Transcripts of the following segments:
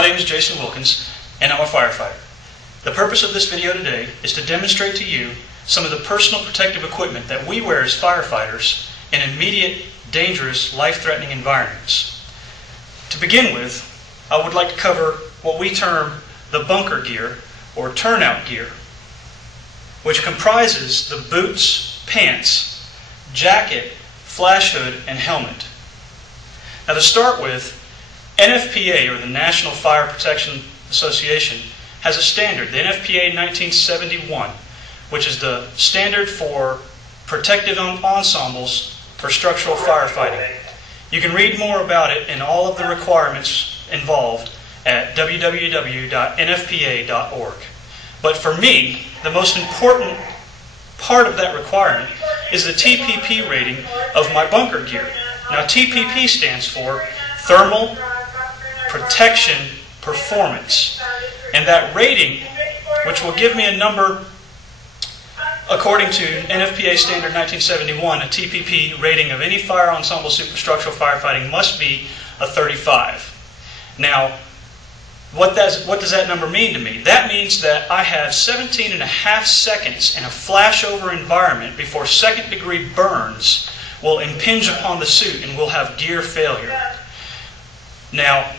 My name is Jason Wilkins, and I'm a firefighter. The purpose of this video today is to demonstrate to you some of the personal protective equipment that we wear as firefighters in immediate, dangerous, life-threatening environments. To begin with, I would like to cover what we term the bunker gear, or turnout gear, which comprises the boots, pants, jacket, flash hood, and helmet. Now to start with, NFPA, or the National Fire Protection Association, has a standard, the NFPA 1971, which is the standard for protective ensembles for structural firefighting. You can read more about it and all of the requirements involved at www.nfpa.org. But for me, the most important part of that requirement is the TPP rating of my bunker gear. Now TPP stands for Thermal Protection Performance. And that rating, which will give me a number, according to NFPA Standard 1971, a TPP rating of any fire ensemble superstructural firefighting must be a 35. Now, what does that number mean to me? That means that I have 17.5 seconds in a flashover environment before second-degree burns will impinge upon the suit and will have gear failure. Now,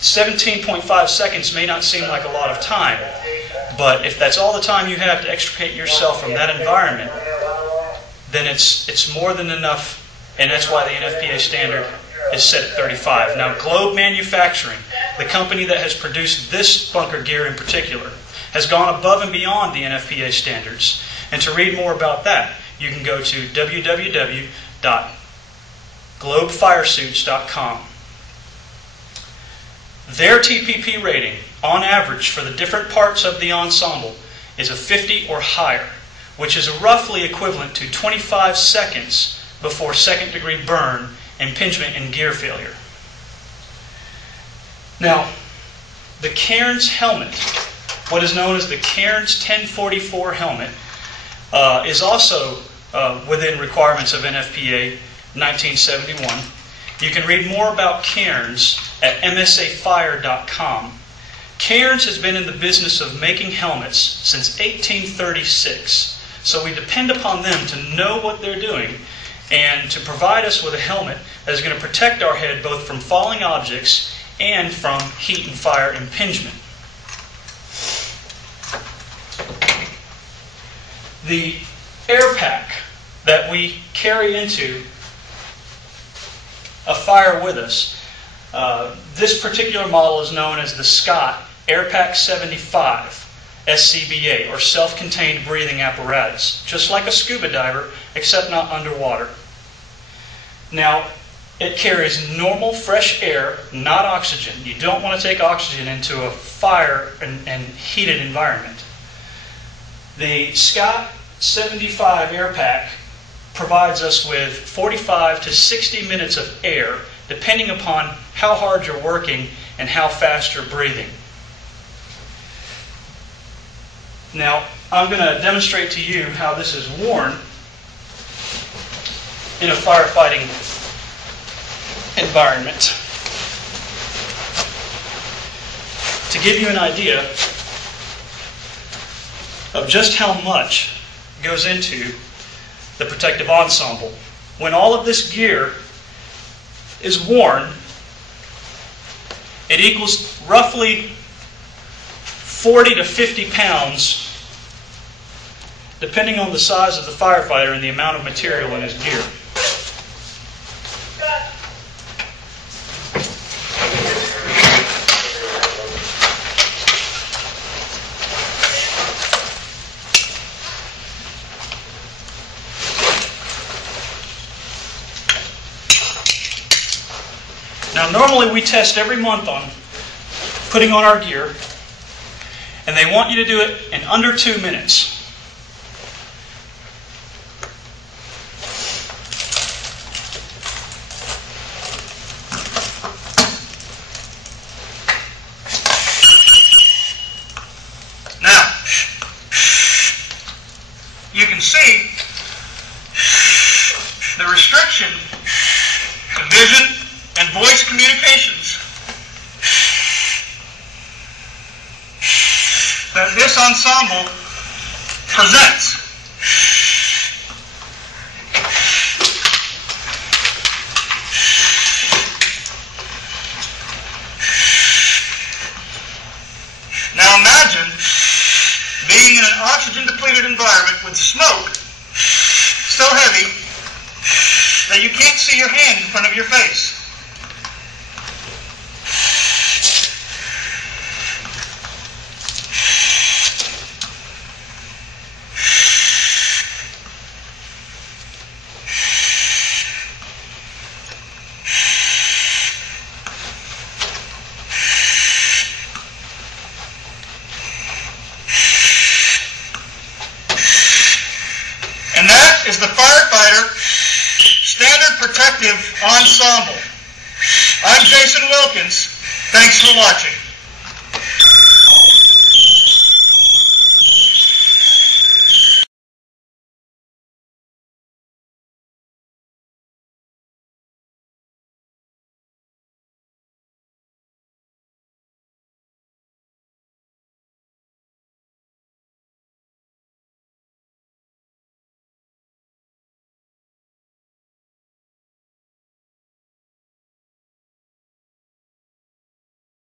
17.5 seconds may not seem like a lot of time, but if that's all the time you have to extricate yourself from that environment, then it's more than enough, and that's why the NFPA standard is set at 35. Now, Globe Manufacturing, the company that has produced this bunker gear in particular, has gone above and beyond the NFPA standards. And to read more about that, you can go to www.globefiresuits.com. Their TPP rating, on average, for the different parts of the ensemble is a 50 or higher, which is roughly equivalent to 25 seconds before second-degree burn, impingement, and gear failure. Now, the Cairns helmet, what is known as the Cairns 1044 helmet, is also within requirements of NFPA 1971. You can read more about Cairns at msafire.com. Cairns has been in the business of making helmets since 1836, so we depend upon them to know what they're doing and to provide us with a helmet that is going to protect our head both from falling objects and from heat and fire impingement. The air pack that we carry into a fire with us, this particular model is known as the Scott Airpack 75 SCBA, or self-contained breathing apparatus, just like a scuba diver, except not underwater. Now, it carries normal fresh air, not oxygen. You don't want to take oxygen into a fire and heated environment. The Scott 75 Airpack provides us with 45 to 60 minutes of air, depending upon how hard you're working and how fast you're breathing. Now, I'm going to demonstrate to you how this is worn in a firefighting environment. To give you an idea of just how much goes into the protective ensemble, when all of this gear is worn, it equals roughly 40 to 50 pounds, depending on the size of the firefighter and the amount of material in his gear. Now, normally we test every month on putting on our gear, and they want you to do it in under 2 minutes. Now, you can see the restriction to vision and voice communications that this ensemble presents. Now imagine being in an oxygen-depleted environment with smoke so heavy that you can't see your hand in front of your face. And that is the Firefighter Standard Protective Ensemble. I'm Jason Wilkins. Thanks for watching.